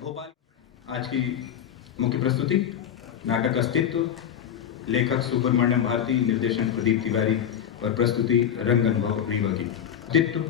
भोपाल। आज की मुख्य प्रस्तुति नाटक अस्तित्व, लेखक सुब्रमण्यम भारती, निर्देशन प्रदीप तिवारी और प्रस्तुति रंग अनुभव रीवा की। अस्तित्व।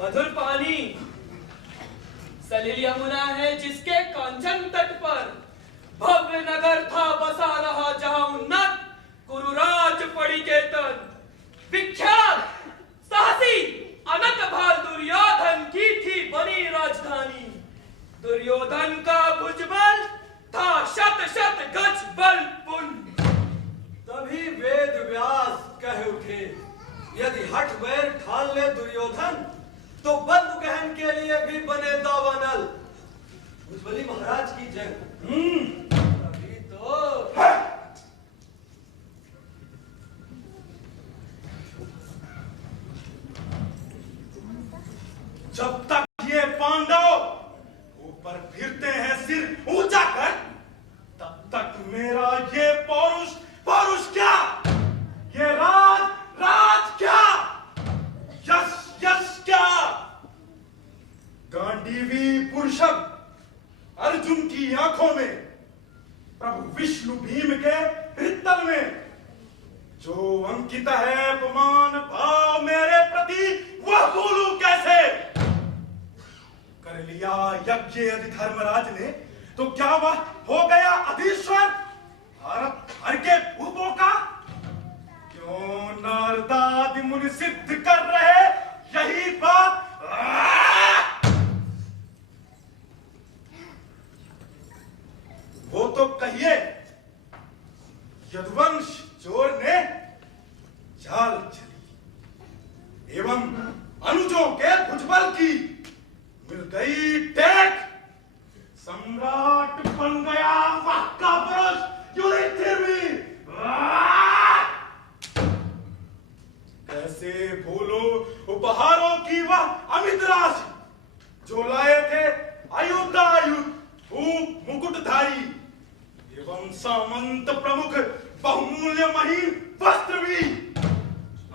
मधुर पानी सलील यमुना है जिसके कांचन तट पर भव्य नगर था बसा रहा जहां उन्नत कुरुराज पड़ी के तन विख्यात साहसी अनक भाल दुर्योधन की थी बनी राजधानी। दुर्योधन का भुजबल था शत शत गज बल पुण्य। तभी वेद व्यास कह उठे, यदि हठ बैर ठान ले दुर्योधन तो बंधु गहन के लिए भी बने दावानल। भुजबली महाराज की जय। अभी तो जब तक ये पांडव ऊपर फिरते हैं सिर ऊंचा कर, तब तक मेरा ये पौरुष पौरुष क्या, ये राज राज क्या, यश यश क्या। गांडीवी पुरुषम अर्जुन की आंखों में, प्रभु विष्णु भीम के हृदय में जो अंकित है अपमान भाव मेरे प्रति, वह बोलूं कैसे। कर लिया यज्ञ यदि धर्मराज ने तो क्या वह हो गया अधीश्वर भारत भर के भूपों का। क्यों नारदादि मुनि सिद्ध कर रहे यही बात। वो तो कहिए यदुवंश चोर ने चाल चली एवं अनुजों के भुजबल की मिल गई टेक, सम्राट बन गया वह का पुरुष युधिष्ठिर। कैसे भूलो उपहारों की वह अमित राशि जो लाए थे अयुद्धायुध धूप मुकुटधारी एवं सामंत प्रमुख बहुमूल्य महीन वस्त्र भी।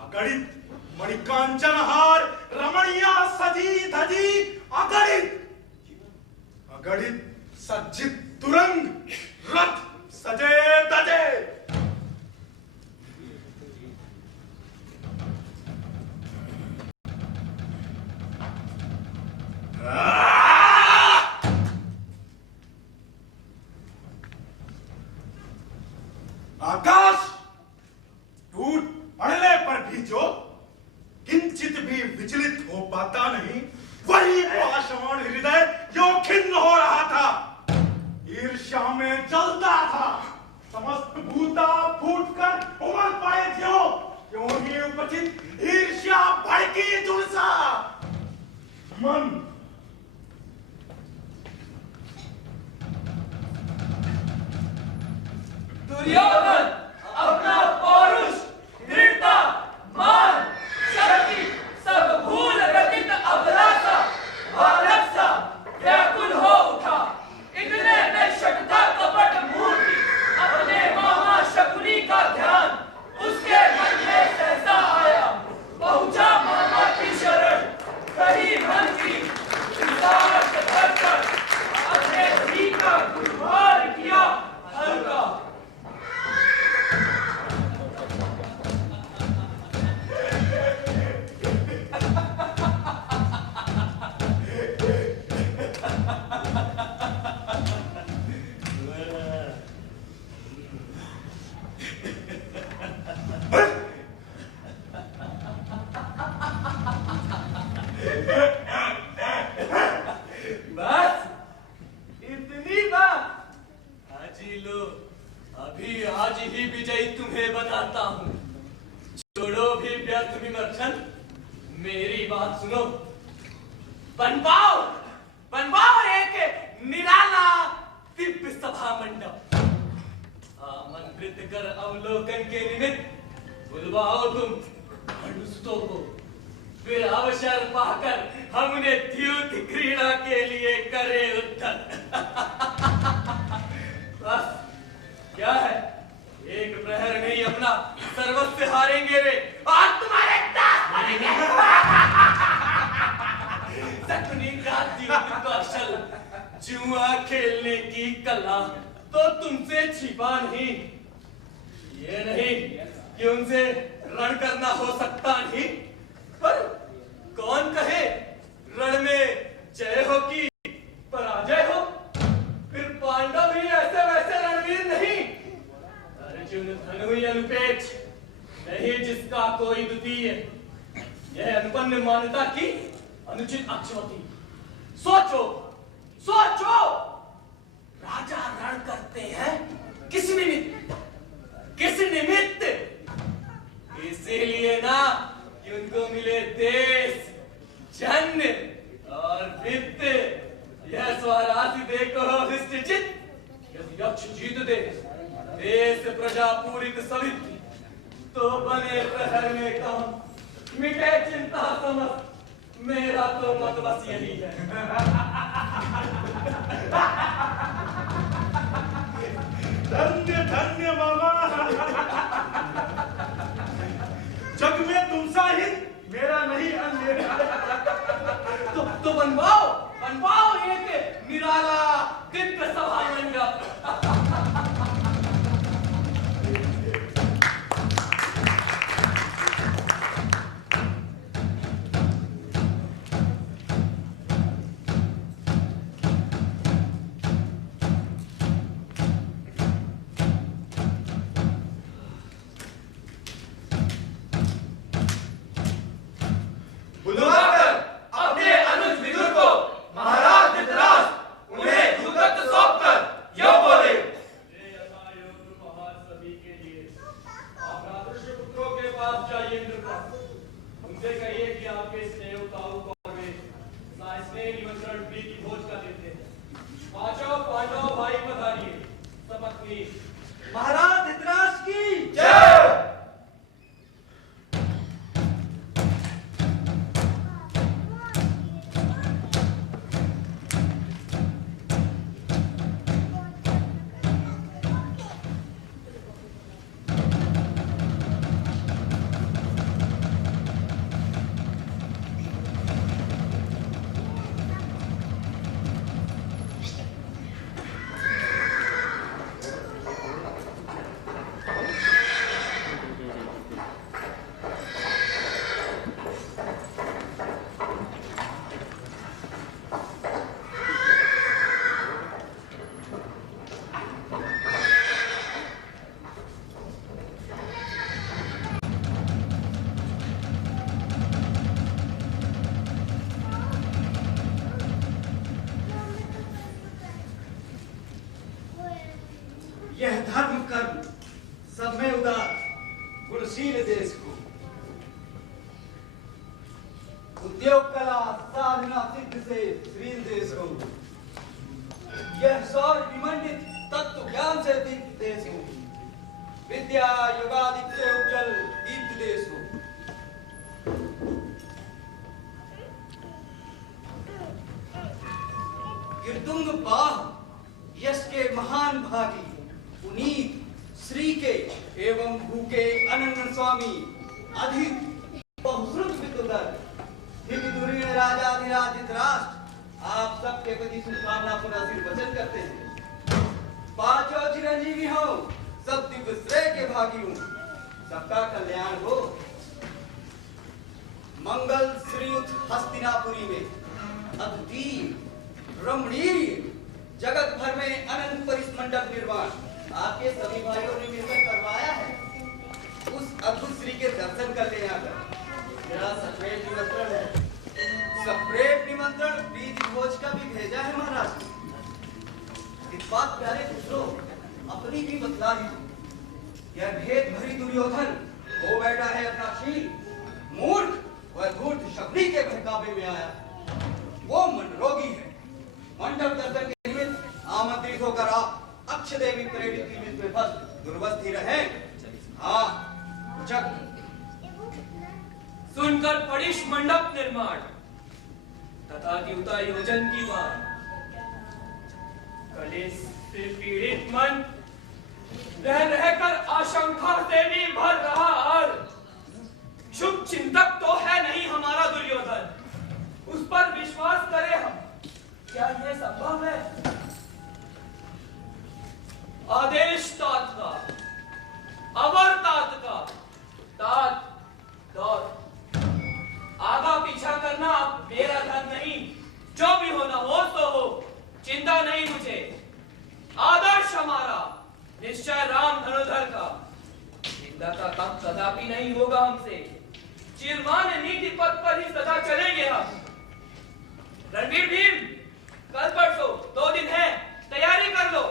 अगणित मणिकांचन हार रमणीया सजी धजी अगणित अगणित सज्जित तुरंग रथ सजे तजे। आकाश टूट पड़ने पर भी जो किंचित भी विचलित हो पाता नहीं, वही पाषाण हृदय जो खिन्न हो रहा था, ईर्ष्या में जलता था। समस्त भूता फूटकर उमड़ पड़े क्यों ही उपचित ईर्ष्या भड़की जुलसा मन। दुर्योधन अपना पौरुष, दृढ़ता, मान, शक्ति सब भूल व्यतीत अभिलाषा भावनासा व्याकुल हो उठा। इतने में शठता कपट मूर्ति अपने मामा शकुनी का ध्यान उसके मन में सहसा आया। पहुंचा मामा की शरण, कही मन की विशाल धरकर अपने धी का गुरुभार किया हल्का। आज ही विजयी तुम्हें बताता हूँ। छोड़ो भी व्यर्थ विमर्शन, मेरी बात सुनो। बनवाओ एक निराला दिव्य सभा मंडप। आमंत्रित कर अवलोकन के निमित्त बुलवाओ तुम अनुष्टों को। फिर अवसर पाकर हमने द्यूत क्रीड़ा के लिए करे उद्यत। बस क्या है, एक प्रहर नहीं अपना सर्वस्व हारेंगे वे और तुम्हारे दास बनेंगे। शकुनी का द्यूत कौशल, जुआ खेलने की कला तो तुमसे छिपा नहीं। ये नहीं कि उनसे रण करना हो सकता नहीं, पर कौन कहे रण में जय हो कि पराजय हो। फिर पांडव ही ऐसे वैसे रणवीर नहीं, अर्जुन धनु ही अनुपेक्ष नहीं जिसका कोई द्वितीय। यह अनुपन्न मान्यता की अनुचित अक्षमति। सोचो राजा रण करते हैं किस निमित्त? इसीलिए ना कि उनको मिले देश, जन और वित्त। यह स्वराशि देखो हृष्टचित, यदि यक्ष जीत दे देश प्रजा पूरित सवित्र, तो बने प्रहर में काम, मिटे चिंता समस्त। मेरा तो मत बस यही है। धन्य धन्य मामा। जग में तुम सा हित मेरा नहीं अन्य। तो बनवाओ एक निराला दिव्य सभा मंडप। महाराज धृतराष्ट्र की जय। यह धर्म कर्म सब में उदार गुणशील देश को, उद्योग कला साधना सिद्ध से श्रील देश को, यह सौर विमंडित तत्व ज्ञान से दीप्त देश को, विद्या योगादिक से उज्जवल दीप्त देश को। कीर्तुंग बाह यश के महान भागी, पुनीत श्री के एवं भूके अनंत स्वामी, अधिक बहुश्रुत विदुदर, विदुरीण राजाधिराज धृतराष्ट्र, आप सबके प्रति शुभकामना पुनः वचन करते हैं। पांचों चिरंजीवी हो, सब दिव्य श्रेय के भागी हूं, सबका कल्याण हो। मंगल श्रीयुत हस्तिनापुरी में अद्वितीय रमणीय जगत भर में अनंत परिसमंडप निर्माण आपके सभी भाइयों ने मिलकर करवाया है। उस अद्भुत श्री के दर्शन कर ले आकर मेरा सप्रेम निमंत्रण है। सप्रेम निमंत्रण प्रीति भोज का भी भेजा है महाराज। इस बात प्यारे पुत्रों अपनी भी बतला ही, यह भेद भरी दुर्योधन हो बैठा है अपना शील, मूर्ख व धूर्त शबरी के बहकावे में आया। वो मनरोगी है, मंडप दर्शन के लिए आमंत्रित होकर आप अक्ष देवी प्रेरित निमित्त में बस दुर्वस्थी रहे। हाँ जग सुनकर पड़िश मंडप निर्माण तथा द्युता योजन की बात, कलेश से पीड़ित मन रह रहकर आशंका से भी भर रहा, और शुभ चिंतक तो है नहीं हमारा दुर्योधन, उस पर विश्वास करें हम, क्या यह संभव है? आदेश तात का, अवर तात का, तात दौर, आगा पीछा करना अब मेरा धन नहीं, जो भी होना हो तो हो, चिंता नहीं मुझे। आदर्श हमारा निश्चय राम धनुधर का, चिंता का काम कदापि नहीं होगा हमसे, चिरमान नीति पथ पर ही सदा चलेंगे हम। रणवीर भीम, कल परसों 2 दिन है, तैयारी कर लो,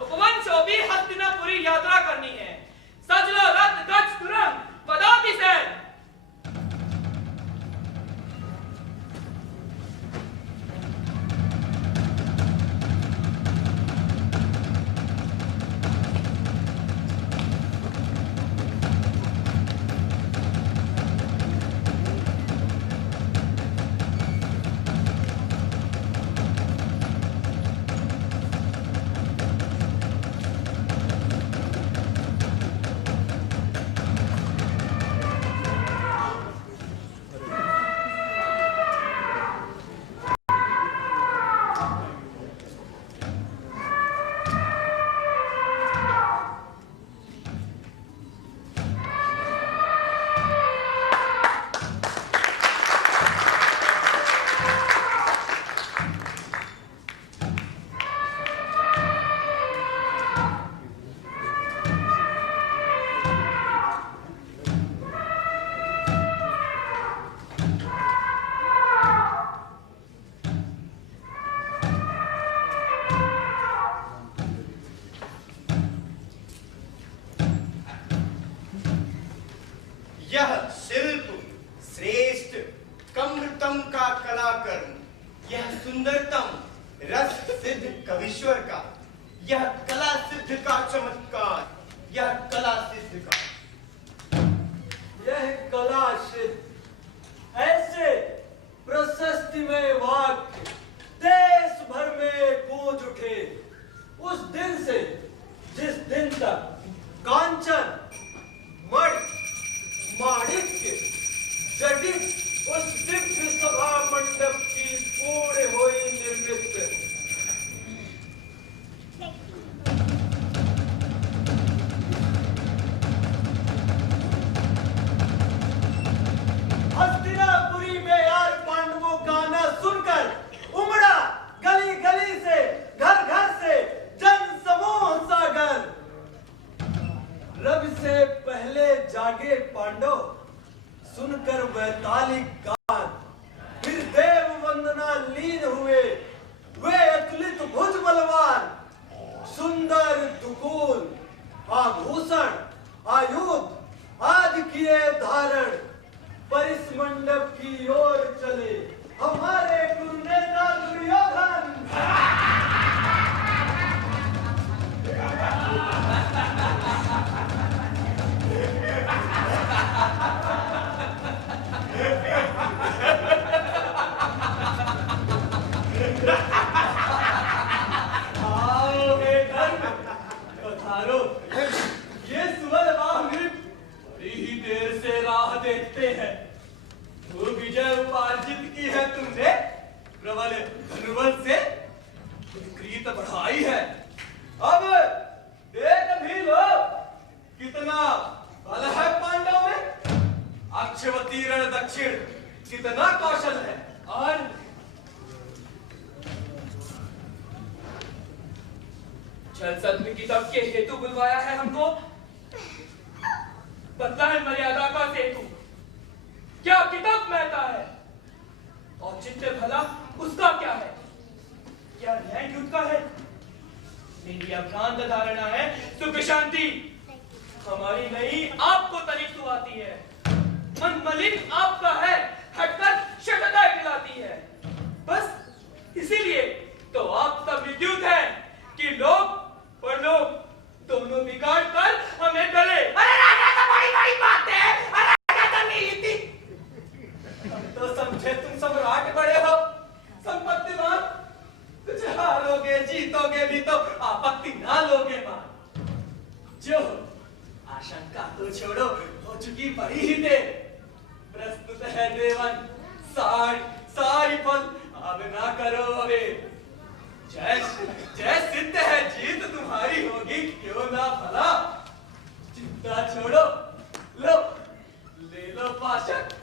उपवन शोभी हस्तिनापुरी यात्रा करनी है। सज लो रथ गज तुरंत पदाति से। यह शिल्प श्रेष्ठ कमृतम का कलाकर्म, यह सुंदरतम रस सिद्ध कविश्वर का, यह कला सिद्ध का चमत्कार, यह कला सिद्ध का, यह कला सिद्ध, ऐसे प्रशस्ति में वाक्य देश भर में गूंज उठे। उस दिन से जिस दिन तक कांचन मणि माणिक्य जटित उस दिव्य सभा मंडप की पूर्ण हुई निर्मित। हस्तिनापुरी में यार पांडवों का गाना सुनकर उमड़ा गली गली से, घर घर से जन समूह सागर। रवि से पहले जागे पांडव, सुनकर वैतालिक गान, फिर देव वंदना लीन हुए वे अतुलित भुज बलवान, सुंदर दुकूल आभूषण आयुध आदि किए धारण पर इस मंडप की ओर चले हमारे गुरुनेता दुर्योधन। आओ हे धर्म पधारो। ये सुवर्णवाह नृप बड़ी ही देर से राह देखते हैं। वो विजय उपार्जित की है तुमने प्रबल धनुबल से उत्कृत बढ़ाई है। अब देख भी लो कितना बल है पांडव में। अक्षवती रण दक्षिण कितना कौशल है। और जल सत्व की तब के हेतु बुलवाया है हमको। बदला है मर्यादा का सेतु। क्या किताब महता है औचित्य भला उसका क्या है। क्या न्याय युद्ध का है। मेरी अभ्रांत धारणा है सुख शांति हमारी नहीं आपको तरीफ आती है। मन मलिन आपका है हटकर शटता खिलाती है। बस इसीलिए तो आप सब विद्युत है कि लोग और लोग दोनों बिगाड़ कर हमें डरे। अरे राजा तो बड़ी बड़ी बात है। अरे राजा तो नीति तो समझे तुम सम्राट बड़े हो संपत्तिवान। कुछ हारोगे जीतोगे भी तो आपत्ति ना लोगे मान। जो आशंका तो छोड़ो हो चुकी बड़ी ही देर। प्रस्तुत है देवन सारी फल अब ना करो अबे। जय जय सिद्ध है जीत तुम्हारी होगी क्यों ना भला। चिंता छोड़ो लो ले लो पाशक।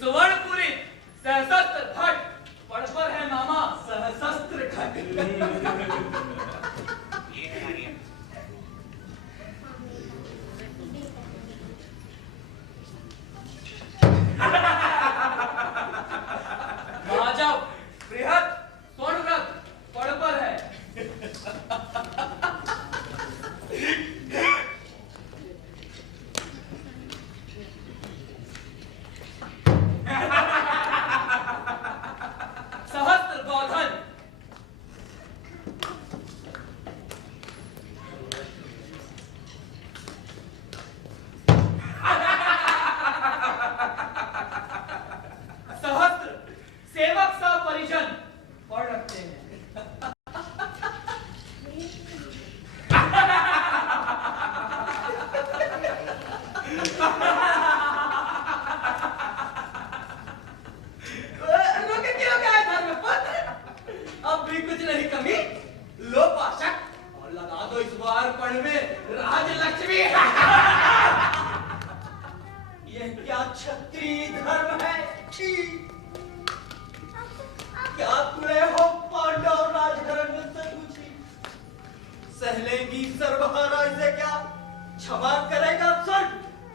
सुवर्णपुरी सहस्त्र घट पड़ पर है मामा सहस्त्र घट। महाजाव बृहद स्वर्ण रथ पड़ पर है। सहस्त्र गौधन सहस्त्र सेवक सा परिजन पढ़ रखते हैं। रोके क्यों गए धर्मपत्र। अब भी कुछ नहीं कमी। लो पाशक और लगा दो इस बार पढ़ में राजलक्ष्मी। यह क्या क्षत्रिय धर्म है। छी क्या तुड़े हो पांडव राजघराने में से पूछी। सहलेगी सर्वहारा से क्या क्षमा करेगा स्वर्ग।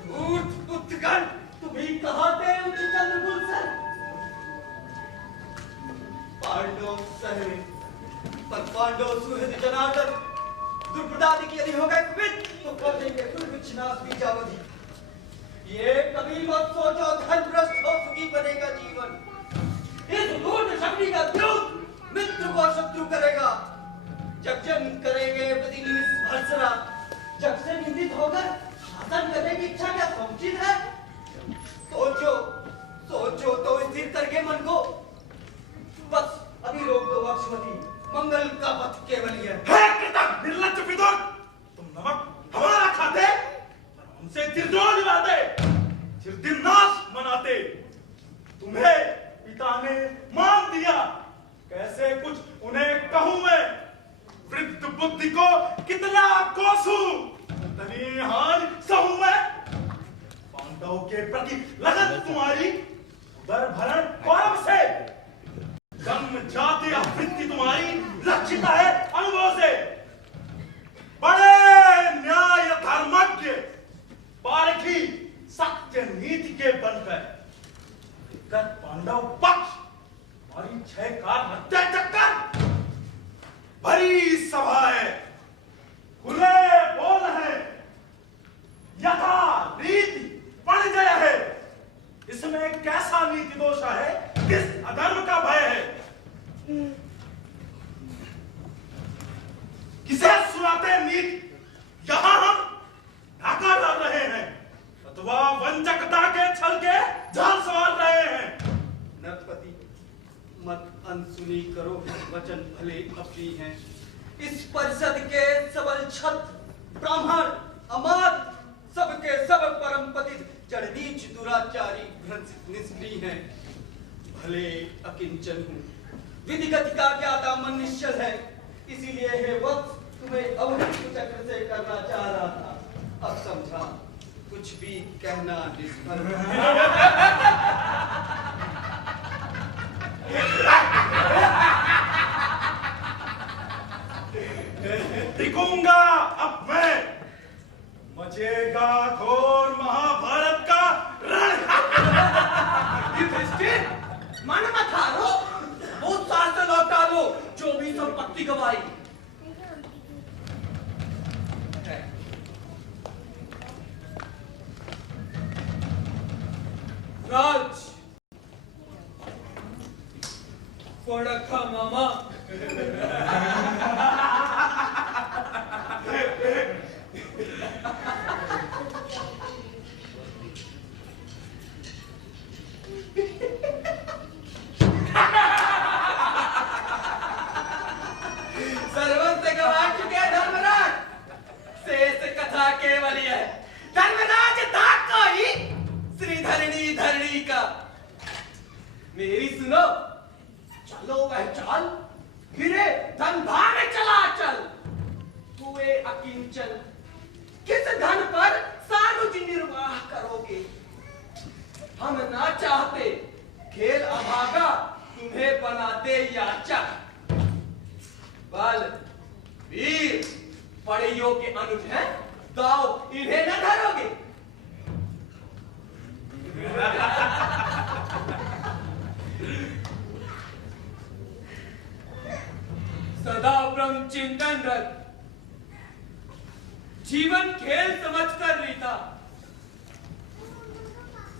धूर्त उत्कंठ तुम्ही कहाते उच्च चंद्रगुल सर। पांडव सहे पर पांडव सुहृद जनार्दन दुर्पदादि की यदि हो गए कुपित तो कर देंगे दुर्विच्छनाश बीजावधि। ये कभी मत सोचो धनभ्रष्ट हो सुखी बनेगा जीवन। इस मूर्ख शक्ति का द्रोह मित्र को शत्रु करेगा। जगजन करेंगे प्रतिनिधि भर्सना। जग से निंदित होकर शासन करने की इच्छा क्या समुचित है। सोचो सोचो तो स्थिर करके मन को। बस अभी रोक दो अक्षवती मंगल का पथ केवल यह हे कृतज्ञ निर्लज्ज विदुर। तुम नमक हमारा खाते हमसे चिरजोर दिलाते चिरदिन नाश मनाते। तुम्हें पिता ने मान दिया कैसे कुछ उन्हें कहूं मैं। वृद्ध बुद्धि को कितना कोसू तनी हाल सहूं मैं। पांडवों के प्रति लगन तुम्हारी उदर भरण कौरव से जन्म जाति आवृत्ति तुम्हारी लक्षित है अनुभव से। बड़े न्याय धर्मज्ञ पारखी सत्य नीति के बन गए। पांडव पक्ष हमारी 6 कार हत्या चक्कर भरी सभा है, खुले बोल है, यथा रीति परिजय है। इसमें कैसा नीति दोष है, किस अधर्म का भय है? किसे सुनाते नीति? यहां हम ढाका डाल रहे हैं अथवा वंचकता के छल के जाल सवार रहे हैं। नरपति मत अनसुनी करो, वचन भले अपनी हैं। इस परिषद के सबल छत्र ब्राह्मण अमात सबके सब परम पतित जड़ नीच दुराचारी भ्रंशित निष्क्रिय हैं। भले अकिंचन हूँ, विधिगति का ज्ञाता मन निश्चल है, इसीलिए हे वत्स तुम्हें अवहित चक्र से करना चाह रहा था। अब समझा, कुछ भी कहना निष्फल। दिखूंगा अब मैं, मचेगा घोर महाभारत का रण। युधिष्ठिर, मन मत हारो, वो शास्त्र लौटा दो जो भी संपत्ति गवाई। राज कोड़खा मामा सर्वस्व गवा चुके धर्मराज, शेष कथा केवल है। धर्मराज था कोई श्रीधरणी धरणी का। मेरी सुनो, चलो वह चाल, गिरे धंधा में चला चल। हुए अकिंचन, किस धन पर सानुज निर्वाह करोगे? हम ना चाहते खेल अभागा तुम्हें बनाते याचक। बल वीर बड़े योग्य अनुज हैं, दाव इन्हें न धरोगे। सदा ब्रह्म चिंतनरत, जीवन खेल समझकर रीता,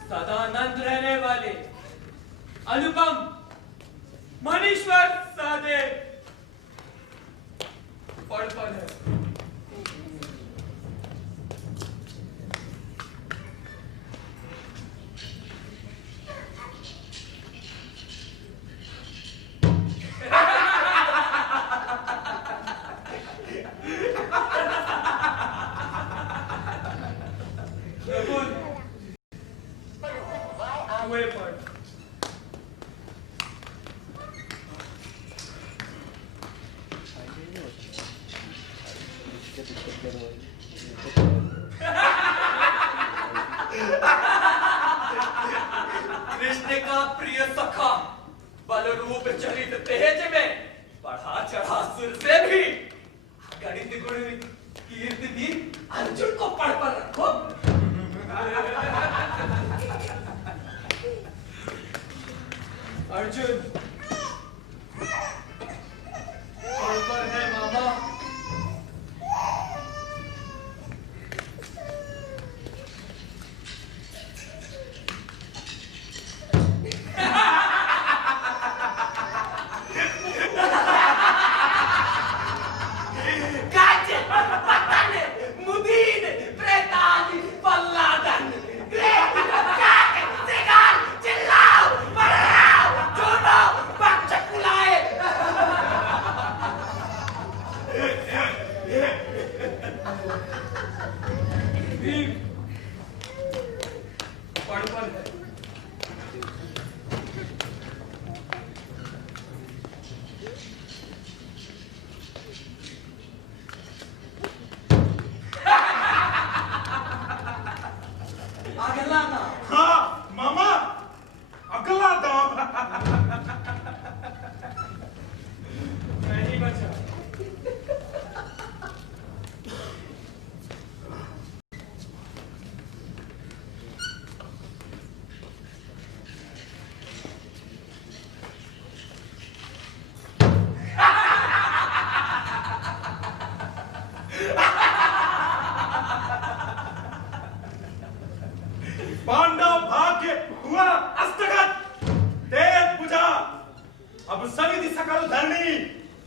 सदानंद रहने वाले अनुपम मनीश्वर सहदेव पड़पन है। कृष्ण का प्रिय सखा बल रूप चरित तेज में बढ़ा चढ़ा सुर से भी गणित गुण कीर्ति भी अर्जुन को पढ़ पर रखो। अर्जुन पढ़ पर है मामा।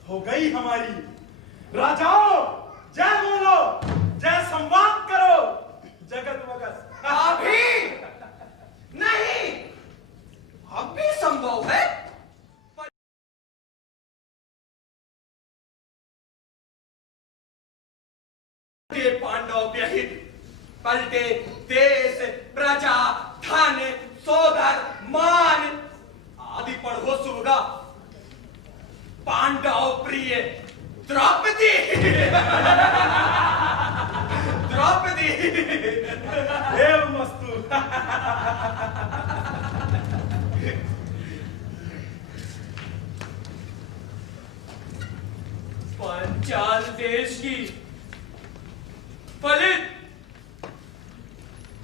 हो गई हमारी। राजाओं, जय बोलो, जय संवाद करो, जगत वगत। अभी नहीं, अब भी संभव है। पांडव व्यहित पलटे देश, प्रजा, धन, सोदर, मान आदि पढ़ो सुभगा। पांडव प्रिय द्रौपदी द्रौपदी देवमस्तु। पंचाल देश की फलित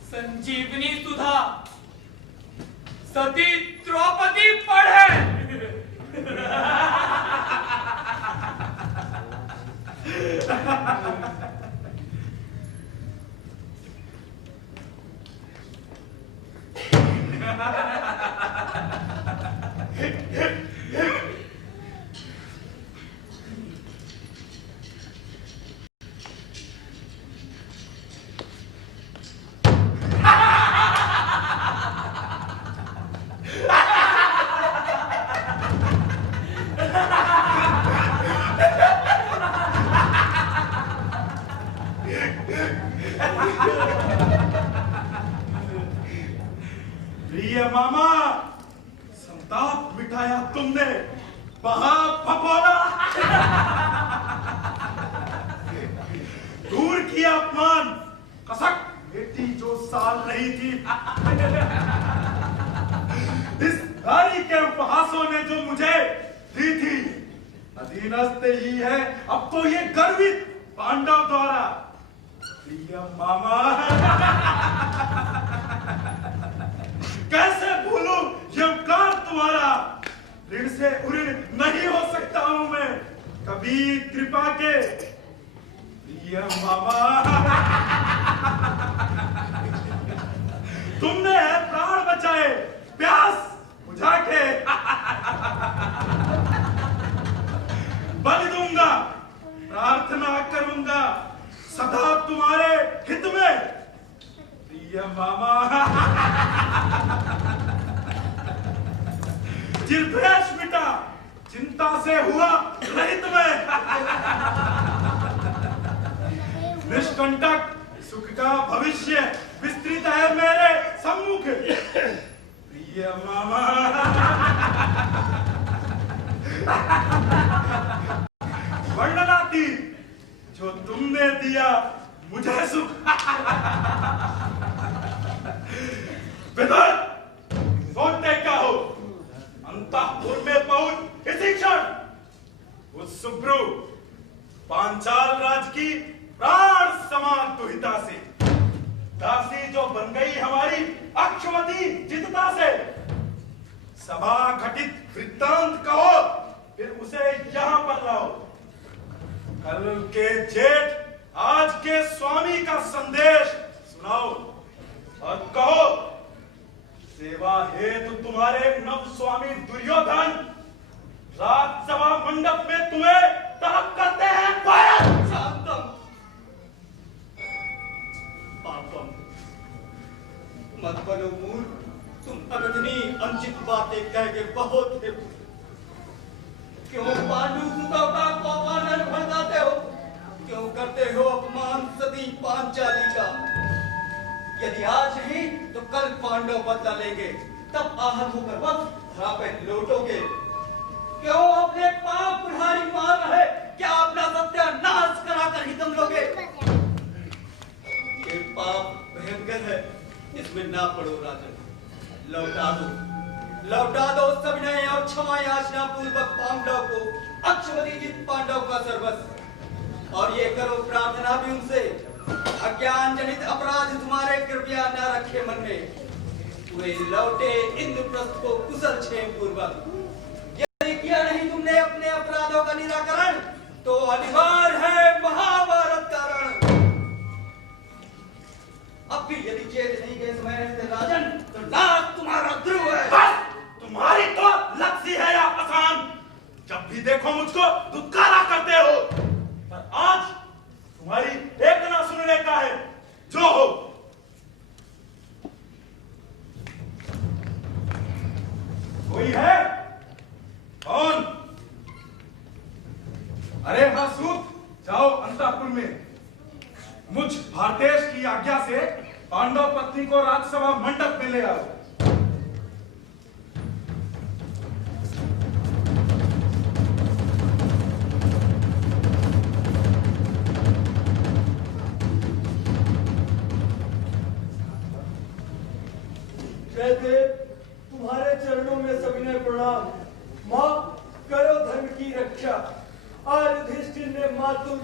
संजीवनी सुधा सती द्रौपदी पढ़े। प्रिय मामा, संताप मिटाया तुमने, बहा फपोला, दूर किया अपमान, कसक बेटी जो साल रही थी। इस नारी के उपहासों ने जो मुझे दी थी, अधीनस्थ ही है अब तो ये गर्वित पांडव द्वारा। प्रिय मामा, कैसे भूलूं ये उपकार तुम्हारा, ऋण से उऋण नहीं हो सकता हूं मैं कभी कृपा के। प्रिय मामा, तुमने प्राण बचाए, प्यास बुझा के बलि दूंगा, प्रार्थना करूंगा सदा तुम्हारे हित में। प्रिय मामा, चिरद्वेष मिटा, चिंता से हुआ रहित में, निष्कंटक सुख का भविष्य विस्तृत है मेरे सम्मुख। प्रिय मामा, वर्णनातीत जो तुमने दिया मुझे सुख। विदुर, सोचते क्या हो, अंतःपुर में पहुंच इसी क्षण उस सुब्रू पांचाल राज की प्राण समान दुहिता से, दासी जो बन गई हमारी अक्षवती जितता से, सभा घटित वृत्तांत कहो, फिर उसे यहां पर लाओ। कल के जेठ आज के स्वामी का संदेश सुनाओ और कहो, सेवा हेतु तुम्हारे नव स्वामी दुर्योधन राजसभा मंडप में तुम्हें तलब करते हैं। शांतम पापम, मत बनो मूर्ख, तुम अगधनी अनुचित बातें कह के बहुत थे। क्यों पांडु सुतों का अपमान भड़काते हो? क्यों करते हो अपमान सती पांचाली का? यदि आज नहीं तो कल पांडव बदला लेंगे, तब आहत होकर वक्त धरा पे लौटोगे। क्यों अपने पाप प्रहारी मार रहे? क्या अपना सत्यानाश कराकर ही तुम लोगे? ये पाप भयंकर है, इसमें ना पड़ो राजन। लौटा दो सविनय और क्षमा याचना पूर्वक पांडव को अक्षवती जित पांडव का सर्वस्व। और ये करो प्रार्थना भी उनसे, अज्ञान जनित अपराध तुम्हारे कृपया न रखे मन में। वे लौटे इंद्रप्रस्थ को कुशल क्षेम पूर्वक। यदि किया नहीं तुमने अपने अपराधों का निराकरण, तो अनिवार्य है महाभारत का रण। अब भी यदि चेत नहीं गए समय रहते राजन, तो नाक तुम्हारा ध्रुव है। बस तुम्हारी तो लक्ष्य है या आसान। जब भी देखो मुझको दुत्कारा करते हो, पर आज तुम्हारी एक ना सुनने का है। जो हो, कोई है? कौन? अरे हाँ सूत, जाओ अंतःपुर में मुझ भारतेश की आज्ञा से पांडव पत्नी को राजसभा मंडप में ले आओ। जयदेव, तुम्हारे चरणों में सविनय प्रणाम। मां, करो धर्म की रक्षा। आज युधिष्ठिर ने मातुल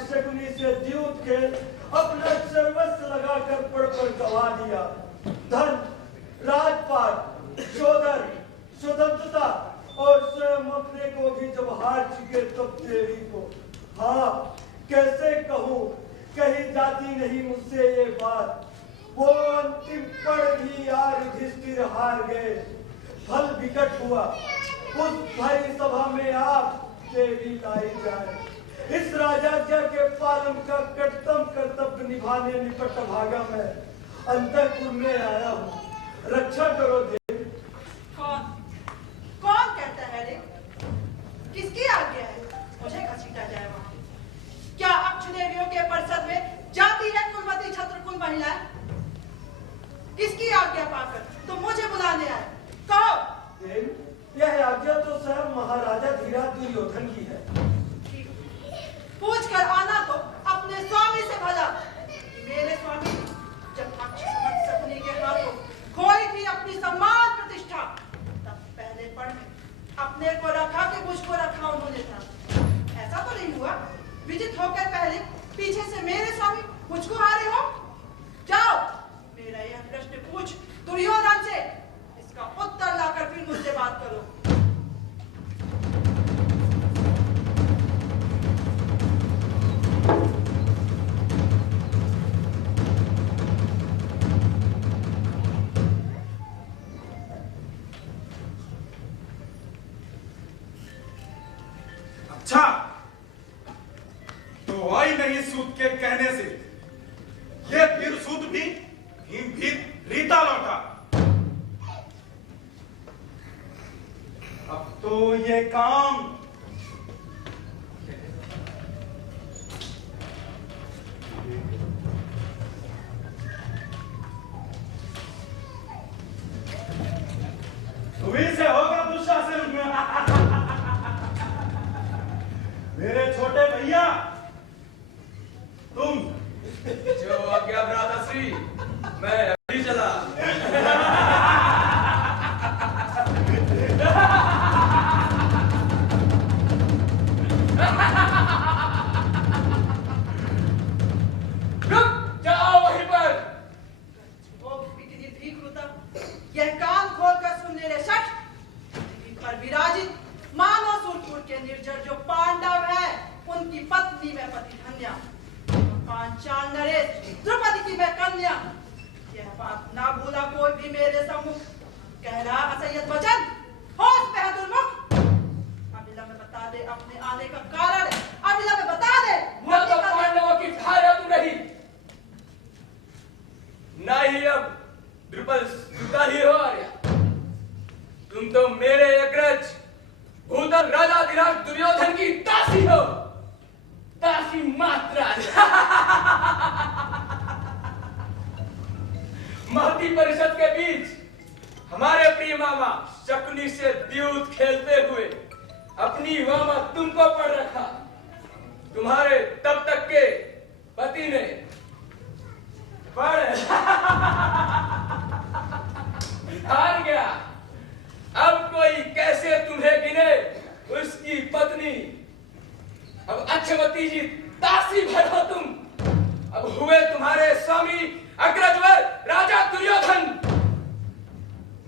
शकुनी से द्यूत खेल अपना सर्वस्व लगाकर पड़ गवा दिया। धन, राजपाट, शोधन, स्वतंत्रता और स्वयं अपने को भी जब हार चुके तब देवी को। हाँ, कैसे कहूँ, कही जाती नहीं मुझसे ये बात। वो अंतिम पड़ भी यार युधिष्ठिर हार गए। फल विकट हुआ। उस भारी सभा में आप देवी लाई जाए। इस राजाज्ञा के पालन का कटतम कर्तव्य निभाने निपट भागा मैं अंतःपुर में आया हूँ। रक्षा करो देवी। कौन कहता है रे? किसकी आज्ञा है? मुझे घसीटा जाए वहां। क्या अक्ष देवियों के परिषद में जाती है कुलवती छत्रकुल महिलाएं? किसकी आज्ञा पाकर तुम मुझे बुलाने आए? कहो। यह आज्ञा तो स्वयं महाराजा धीराज दुर्योधन की है। पूछ कर आना तो अपने स्वामी से भला। मेरे स्वामी जब अक्ष शकुनी के हाथों खोई थी अपनी सम्मान प्रतिष्ठा, तब पहले पढ़ में अपने को रखा कि मुझको रखा उन्होंने था। ऐसा तो नहीं हुआ विजित होकर पहले पीछे से मेरे स्वामी मुझको हारे हो। जाओ, मेरा यह प्रश्न पूछ दुर्योधन से, इसका उत्तर लाकर फिर मुझसे बात करो। अच्छा, तो आई नहीं सूत के कहने से ये फिर सूत भी रीता लौटा। अब तो ये काम तुम्हीं से होगा दुशासन। मेरे छोटे भैया, तुम जो आज्ञा भ्राताश्री, मैं अभी चला। रुक जाओ वहीं पर। यह कान खोलकर सुन ले रे शठ। पर विराजित मानव सूरपुर के निर्जर जो पांडव है, उनकी पत्नी में पति धन्या, पांचाल नरेश द्रौपदी की मैं कन्या। यह बात ना भूला कोई भी मेरे सम्मुख। कह रहा असह्य वचन, होश पे दुर्मुख। अविलंब बता दे अपने आने का कारण। अविलंब बता दे। वो तो पांडवों की धारा तू नहीं, ना ही अब द्रुपद सुता ही हो आर्या। तुम तो मेरे अग्रज भूतल राजाधिराज दुर्योधन की दासी हो, दासी मात्रा। महती परिषद के बीच हमारे प्रिय मामा शकुनी से द्यूत खेलते हुए अपनी वामा तुमको पड़ रखा। तुम्हारे तब तक के पति ने हार गया। अब कोई कैसे तुम्हें गिने उसकी पत्नी। अब अच्छवती जी दासी भर हो तुम। अब हुए तुम्हारे स्वामी अग्रजवर राजा दुर्योधन।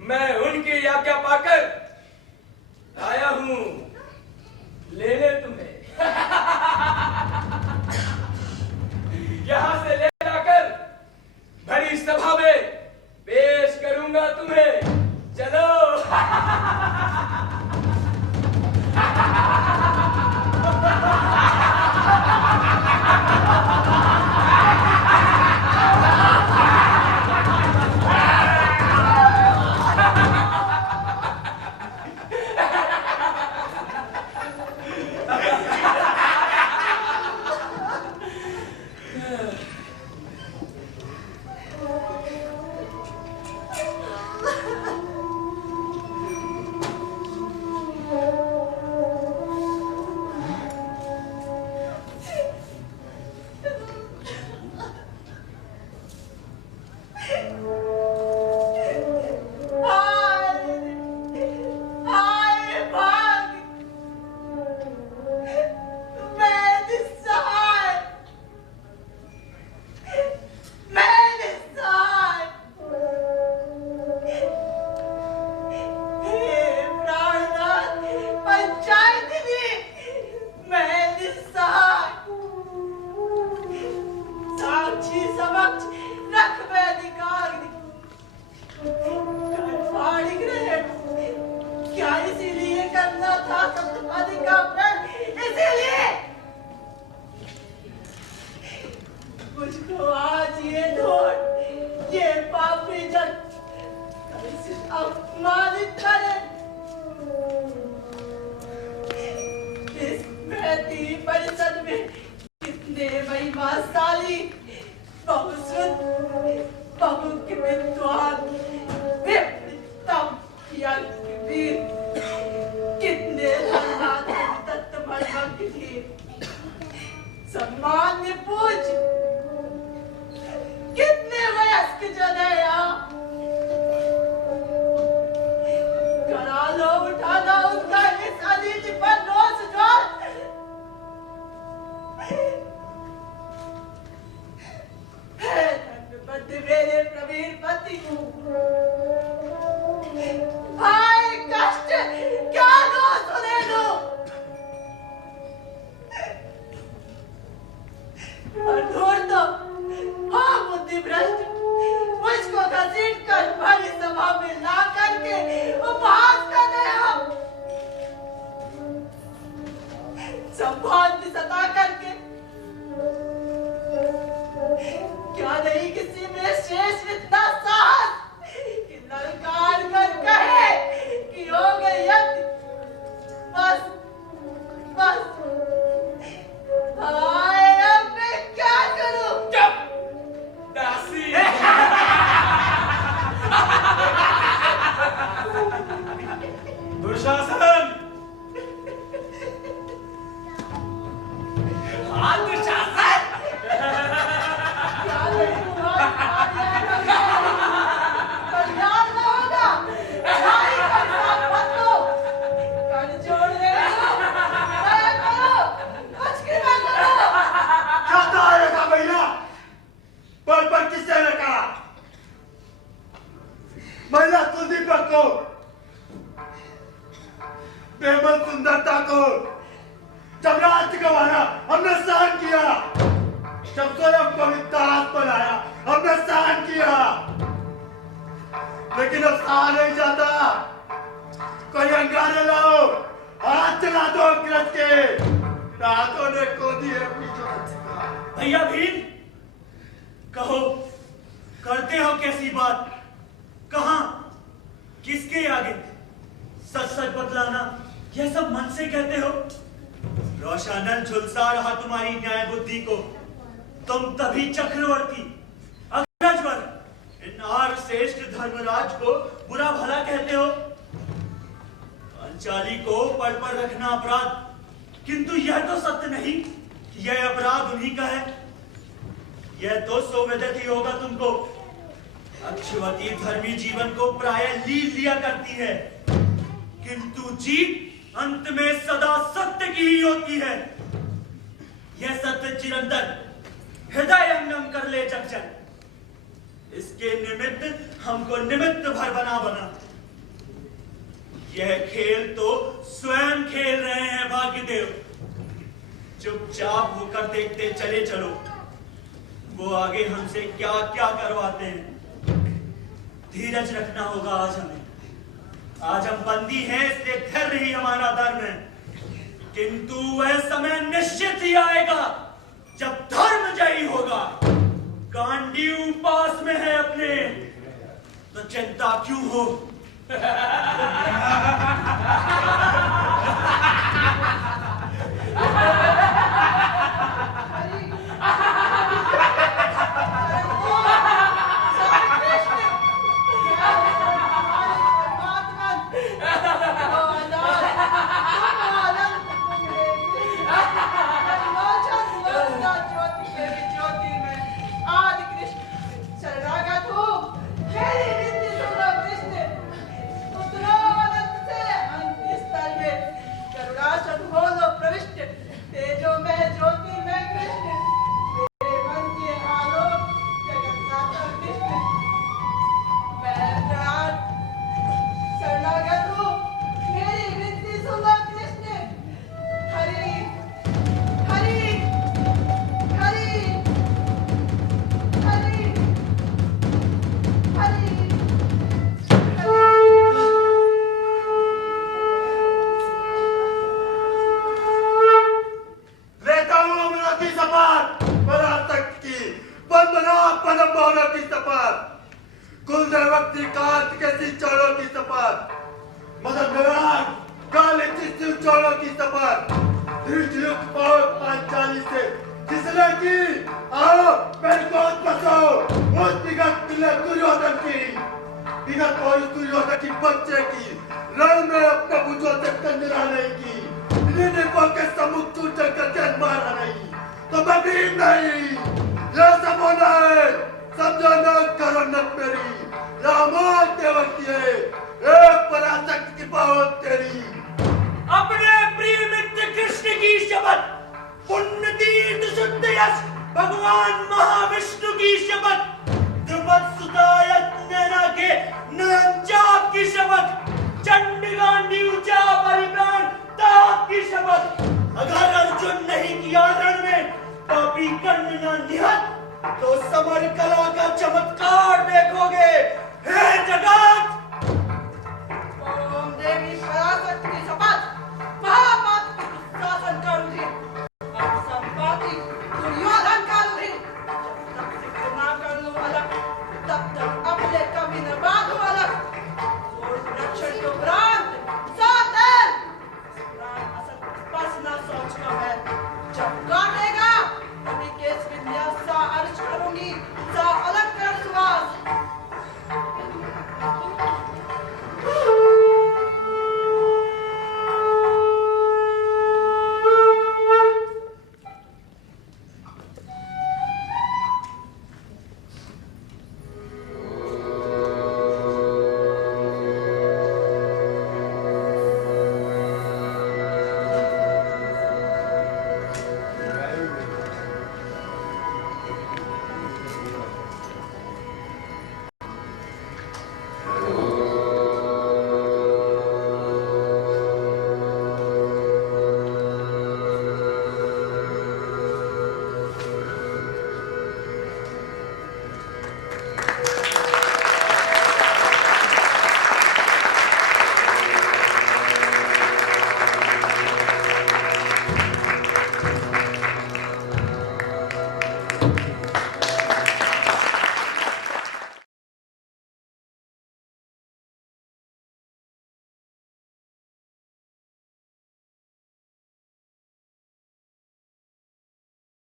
मैं उनकी आज्ञा पाकर आया हूं लेने तुम्हें। यहां से ले जाकर भरी सभा में पेश करूंगा तुम्हें। चलो। इस महती परिषद में कितने महिमाशाली बहुश्रुत बहुमुख विद्वान विप्तम यज्ञवीर कितने तत्वमर्मज्ञ थे सम्मान्य पूज्य कितने वयस्क जन है यहाँ करा लो उठा लो उनका इस अनिज पर रोष जोर है धन्यपति मेरे प्रवीण पति भाई कष्ट क्या दो सुने दो और दूर तो हाँ बुद्धि भ्रष्ट मुझको घसीट कर बड़ी सभा में ला करके उपहास कर रहे हो संभाल सता करके क्या नहीं किसी में शेष इतना साहस कि ललकार कर कहे कि हो गई यज्ञ बस बस हाय अब मैं क्या करूं चुप दासी दुशासन हाँ दुशासन क्या नहीं हुआ कल्याण न होगा भाई का साथ मत दो कर जोड़ रहे हो दया करो कुछ कृपा करो क्या आएगा भैया पर किसने ने कहा महिला कुलदीपक को प्रेमल सुंदरता को जब रात गवाया हमने सहन किया जब स्वयं पवित्र हाथ बनाया हमने सहन किया लेकिन अब सहा नहीं जाता कोई अंगारे लाओ हाथ चला दो अग्रज के हाथों ने को दिए भैया भीम कहो करते हो कैसी बात कहां किसके आगे सच सच बतलाना यह सब मन से कहते हो रोशानल झुलसा रहा तुम्हारी न्याय बुद्धि को तुम तभी चक्रवर्ती अग्रजवर इन आर श्रेष्ठ धर्मराज को बुरा भला कहते हो पांचाली को पद पर रखना अपराध किंतु यह तो सत्य नहीं कि यह अपराध उन्हीं का है यह तो सौविदित ही होगा तुमको अक्षवती धर्मी जीवन को प्राय लील लिया करती है किंतु जीत अंत में सदा सत्य की ही होती है यह सत्य चिरंतन हृदय अंगम कर ले जग जन इसके निमित्त हमको निमित्त भर बना यह खेल तो स्वयं खेल रहे हैं भाग्यदेव चुपचाप होकर देखते चले चलो वो आगे हमसे क्या क्या करवाते हैं धीरज रखना होगा आज हम बंदी हैं इसलिए धैर्य ही हमारा धर्म है किंतु वह समय निश्चित ही आएगा जब धर्म जयी होगा गांडीव पास में है अपने तो चिंता क्यों हो पांचाली से किसने की? आओ मेरे गोद बसो। उस विगत दुर्योधन की, विगत पौरुष दुर्योधन की बच्चे की रण में अपने भुजों से कंजरा नहीं की, निनिपो के सम्मुख टूट कर मारा नहीं, तो मैं भी नहीं। ये सब होना है, समझो न करो न मेरी, रामोद देवकी है, एक पराशक्ति की बहुत तेरी। अपने प्रिय मित्र कृष्ण की शपथ, पुण्य तीर्थ शुद्ध यश भगवान महाविष्णु की शपथ, द्रुपद सुता यज्ञना के नयनचाप की शपथ, चंडगांडी ऊंचा परिप्राण ताप की शपथ। अगर अर्जुन नहीं किया रण में पापी कर्ण न निहत, तो समर कला का चमत्कार देखोगे। हे जगत